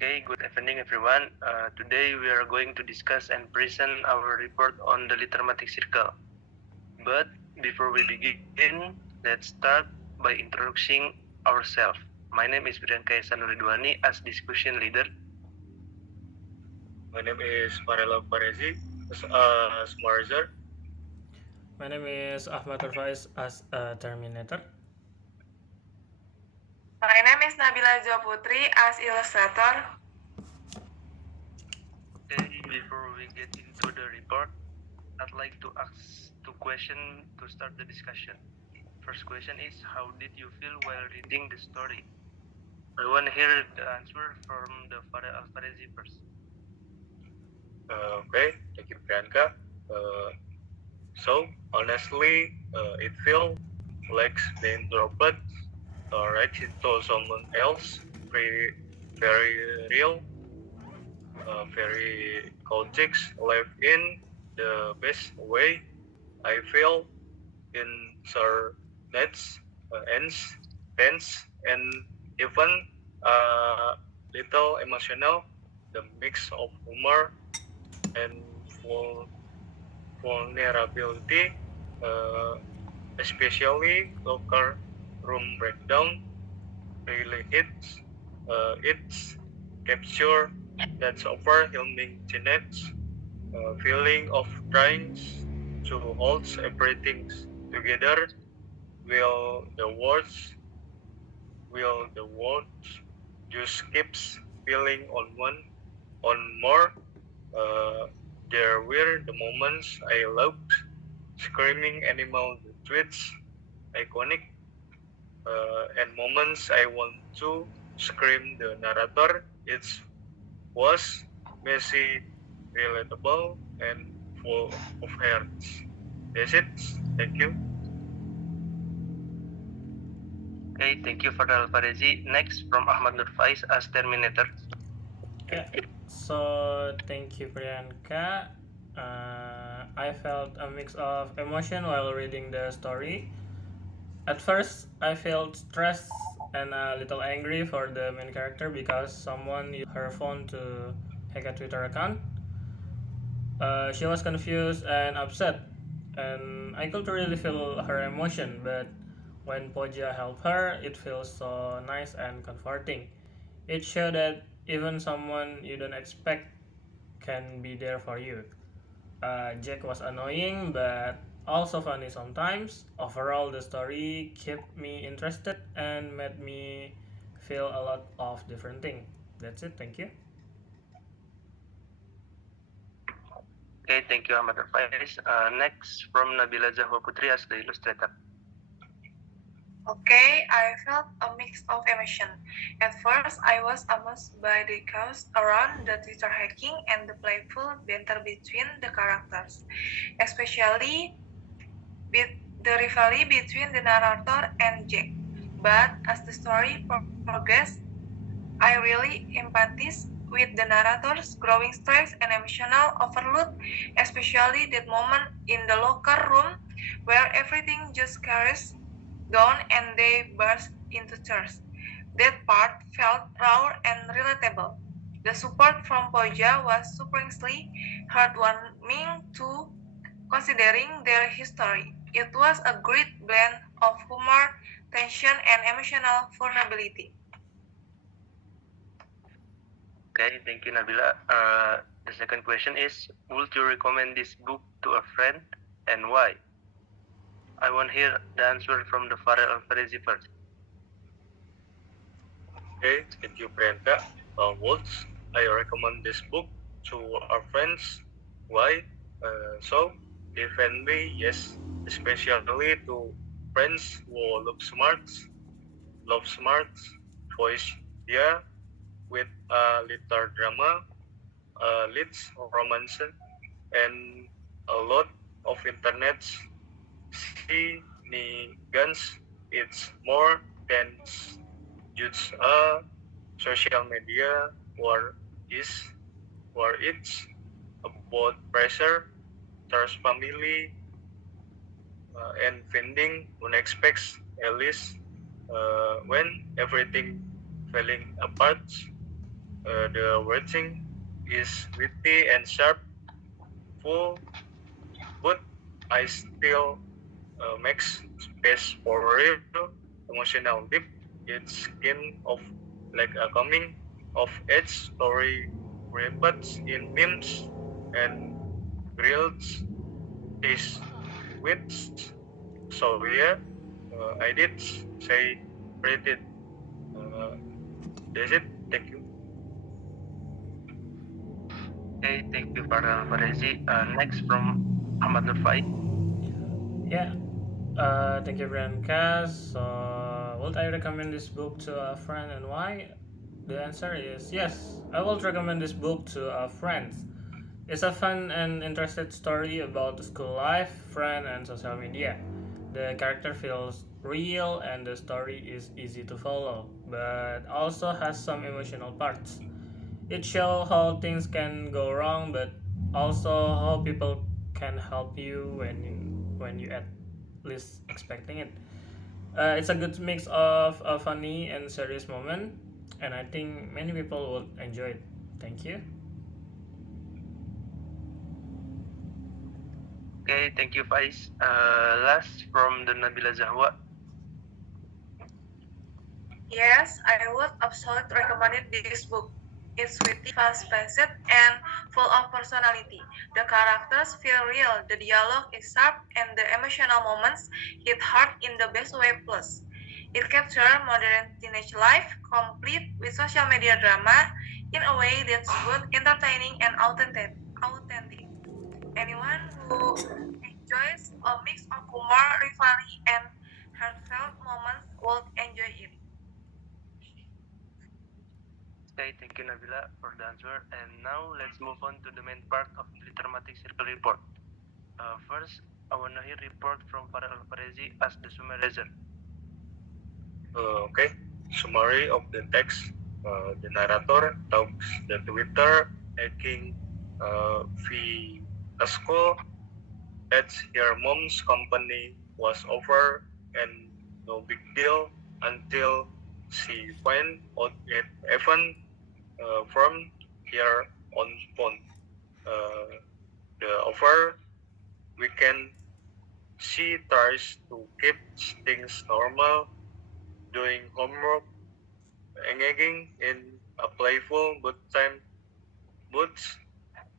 Okay, good evening everyone. Today we are going to discuss and present our report on the Littermatic Circle. But before we begin, let's start by introducing ourselves. My name is Priyanka Esanuridwani as discussion leader. My name is Farela Parezi, Smarzer. My name is Ahmad Rufais as a Terminator. My name is Nabila Joputri as illustrator. Okay, before we get into the report, I'd like to ask two questions to start the discussion. First question is, how did you feel while reading the story? I want to hear the answer from the Farel Alfarezi first. Okay, thank you, Priyanka. So honestly, it feels like being dropped right into someone else. Very real, very chaotic, live in the best way. I feel in Sir Ned's ends, tense, and even a little emotional. The mix of humor and vulnerability, uh, especially locker room breakdown, really hits. It's capture that's overwhelming teenage feeling of trying to hold everything together. Will the words, will the words just keeps feeling on more. Uh, there were the moments I loved screaming animal tweets, iconic, and moments I want to scream the narrator. It was messy, relatable, and full of hearts. That's it. Thank you. Okay, thank you Farel Alfarezi. Next from Ahmad Nurfaiz as Terminator. Yeah. So thank you, Priyanka. I felt a mix of emotion while reading the story. At first, I felt stressed and a little angry for the main character because someone used her phone to hack a Twitter account. She was confused and upset, and I could really feel her emotion. But when Poja helped her, it feels so nice and comforting. It showed that even someone you don't expect can be there for you. Jack was annoying, but also funny sometimes. Overall, the story kept me interested and made me feel a lot of different things. That's it. Thank you. Okay, thank you Ahmad Nurfaiz. Next from Nabila Zahwa Putri as the illustrator. Okay, I felt a mix of emotion. At first, I was amused by the chaos around the Twitter hacking and the playful banter between the characters, especially with the rivalry between the narrator and Jack. But as the story progressed, I really empathized with the narrator's growing stress and emotional overload, especially that moment in the locker room where everything just carries down and they burst into tears. That part felt raw and relatable. The support from Poja was surprisingly heartwarming too, considering their history. It was a great blend of humor, tension, and emotional vulnerability. Okay, thank you Nabila. The second question is, would you recommend this book to a friend and why? I want to hear the answer from the Farel Alfarezi first. Okay, thank you, Priyanka. Words. I recommend this book to our friends. Why? Definitely, yes, especially to friends who love smarts, voice, yeah, with a little drama, leads romance, and a lot of internet shenanigans. It's more than just a social media war is war it's about pressure, trust family, and finding unexpected at least when everything falling apart. The writing is witty and sharp, full, but I still makes space for real emotional depth. It's kind of like a coming of age story repeats in memes and reels is wits. So yeah, I did say read it. That's it. Thank you. Okay, thank you, Farel Farezi. Next from Ahmad Nurfai. Yeah, thank you, Priyanka. So, would I recommend this book to a friend and why? The answer is yes. I would recommend this book to a friend. It's a fun and interesting story about school life, friend, and social media. The character feels real and the story is easy to follow, but also has some emotional parts. It shows how things can go wrong, but also how people can help you when you at least expecting it. It's a good mix of a funny and serious moment, and I think many people will enjoy it. Thank you. Okay, thank you, Faiz. Last from the Nabila Zahwa. Yes, I would absolutely recommend this book. It's witty, fast-paced, and full of personality. The characters feel real, the dialogue is sharp, and the emotional moments hit hard in the best way. Plus, it captures modern teenage life, complete with social media drama, in a way that's both entertaining and authentic. Anyone who enjoys a mix of humor, rivalry, and heartfelt moments will enjoy it. Okay, thank you, Nabila, for the answer. And now let's move on to the main part of the Litermatic Circle report. First, I want to hear report from Farel Farezi as the summarizer. Okay. Summary of the text. The narrator talks the Twitter hacking fiasco at her mom's company was over and no big deal until she find out it even from her own phone. Uh, the offer weekend she tries to keep things normal, doing homework, engaging in a playful but time but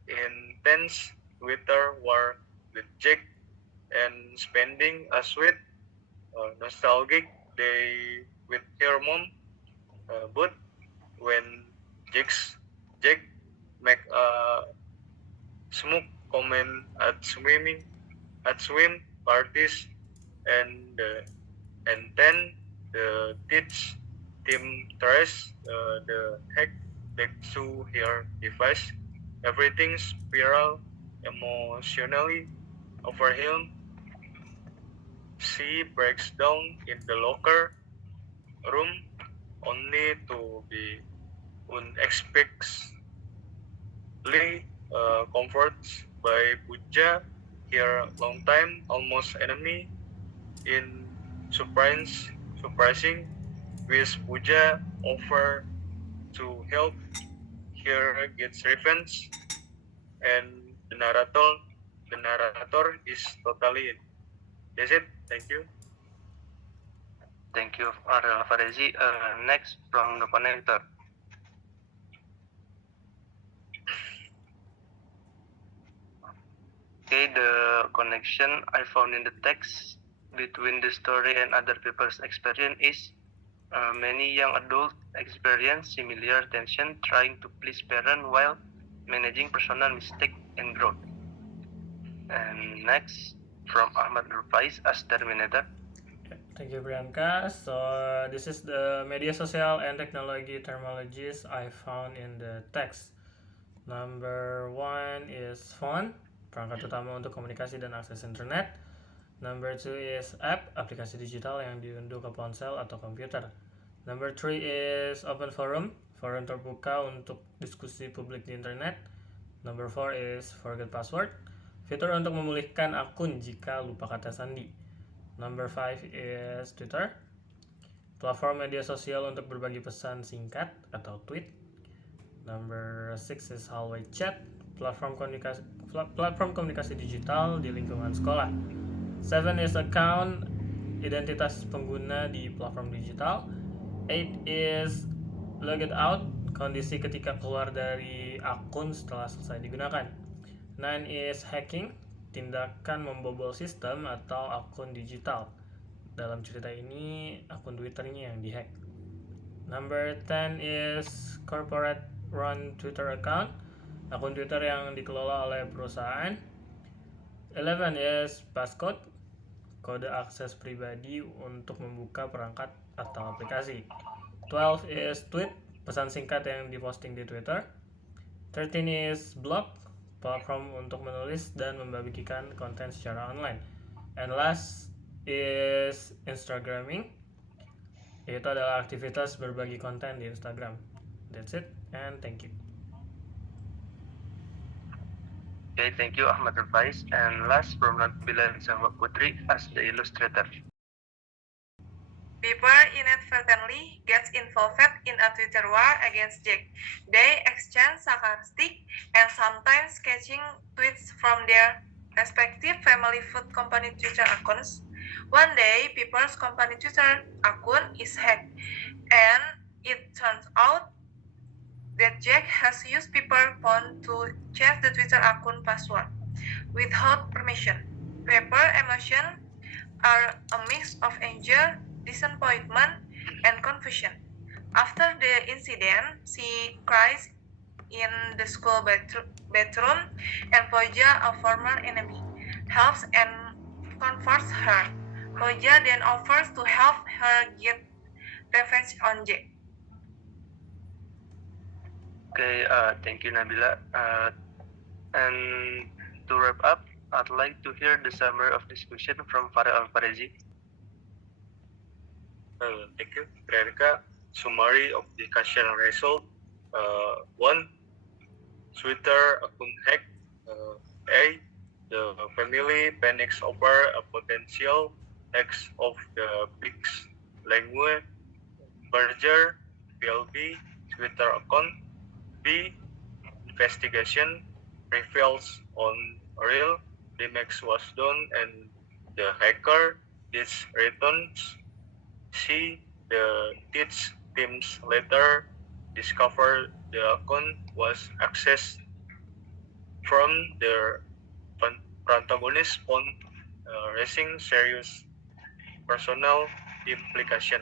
intense Twitter war with Jake and spending a sweet nostalgic day with her mom. But when Jake's Jake make a smoke comment at swim parties and then the teach team trace the hack back to her device. Everything spiral emotionally overwhelmed. She breaks down in the locker room only to be unexpectedly comforted by Puja, her longtime almost enemy, in surprising with Puja offer to help her get revenge, and the narrator is totally in. That's it. Thank you. Thank you, Farel Farezi. Next from the connector. Okay, the connection I found in the text between the story and other people's experience is many young adults experience similar tension trying to please parents while managing personal mistake and growth. And next from Ahmad Nurfaiz as Terminator. Thank you, Priyanka. So, this is the media social and technology terminologies I found in the text. Number one is phone, perangkat utama untuk komunikasi dan akses internet. Number two is app, aplikasi digital yang diunduh ke ponsel atau komputer. Number three is open forum, forum terbuka untuk diskusi publik di internet. Number four is forget password, fitur untuk memulihkan akun jika lupa kata sandi. Number 5 is Twitter, platform media sosial untuk berbagi pesan singkat atau tweet. Number 6 is hallway chat, platform komunikasi digital di lingkungan sekolah. 7 is account, identitas pengguna di platform digital. 8 is logged out, kondisi ketika keluar dari akun setelah selesai digunakan. 9 is hacking, tindakan membobol sistem atau akun digital. Dalam cerita ini akun Twitternya yang dihack. Number 10 is corporate run Twitter account, akun Twitter yang dikelola oleh perusahaan. 11 is passcode, kode akses pribadi untuk membuka perangkat atau aplikasi. 12 is tweet, pesan singkat yang diposting di Twitter. 13 is blog, platform untuk menulis dan membagikan konten secara online. And last is Instagramming, yaitu adalah aktivitas berbagi konten di Instagram. That's it, and thank you. Okay, thank you Ahmad Rufais. And last from Nabila Zahwa Putri as the illustrator. People inadvertently gets involved in a Twitter war against Jack. They exchange sarcastic and sometimes catching tweets from their respective family food company Twitter accounts. One day, People's company Twitter account is hacked, and it turns out that Jack has used People's phone to change the Twitter account password without permission. People's emotions are a mix of anger, disappointment, and confusion. After the incident, she cries in the school bedroom, and Pooja, a former enemy, helps and comforts her. Pooja then offers to help her get revenge on Jack. Okay, thank you Nabila. And to wrap up, I'd like to hear the summary of discussion from Farel Al-Farezi. Thank you, Priyanka. Summary of discussion result. 1. Twitter account hack. A. The family panics over a potential hack of the big language merger PLB Twitter account. B. Investigation reveals on real damage was done and the hacker did returns. C. The teach teams later discovered the account was accessed from the protagonist phone, raising serious personal implication.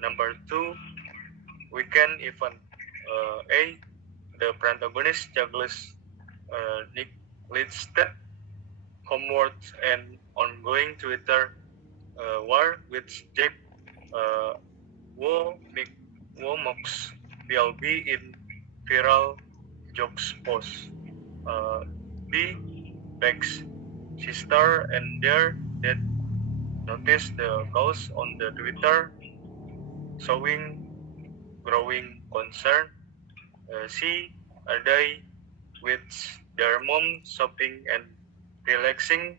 Number 2, weekend event. A. The protagonist juggles neglected homework and ongoing Twitter war with Jack Wo mocks PLB in viral jokes post. B. Beck's sister and their dad notice the ghost on the Twitter, showing growing concern. C. A day with their mom shopping and relaxing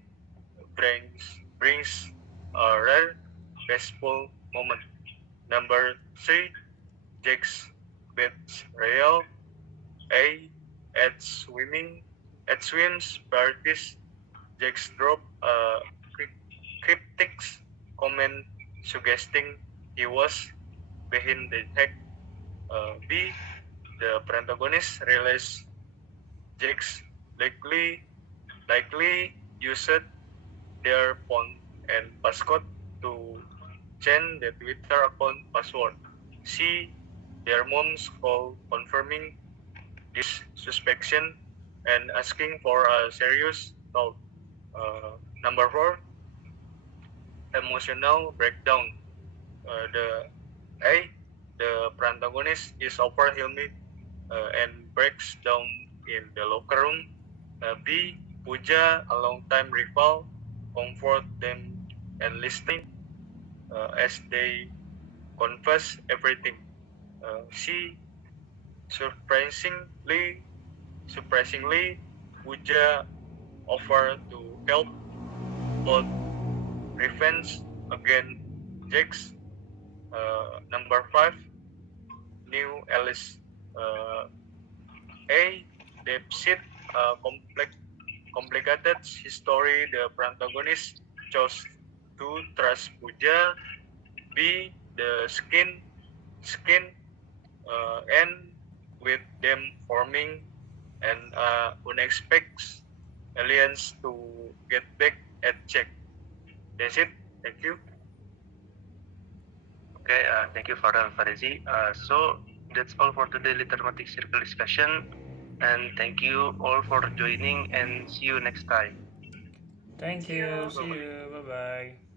brings a rare peaceful moment. Number 3. Jack's betrayal. A. At swims parties, Jack's drop a cryptic comment suggesting he was behind the hack. B. The protagonist realized Jack's likely used their phone and passcode to change the Twitter account password. C. Their mom's call confirming this suspicion and asking for a serious talk. Number 4, emotional breakdown. The protagonist is overwhelmed and breaks down in the locker room. B. Pooja, a long-time rival, comfort them and listening as they confess everything. C. Surprisingly, Pooja offered to help, but revenge against Jax. Number 5, New Alice A. Despite a complicated history, the protagonist chose to trust Puja. B. The skin end with them forming an unexpected alliance to get back at Jack. That's it. Thank you. Okay, thank you, Farel Farezi. So that's all for today Littermatic Circle discussion, and thank you all for joining, and see you next time. Thank See you. you. See you. Bye bye.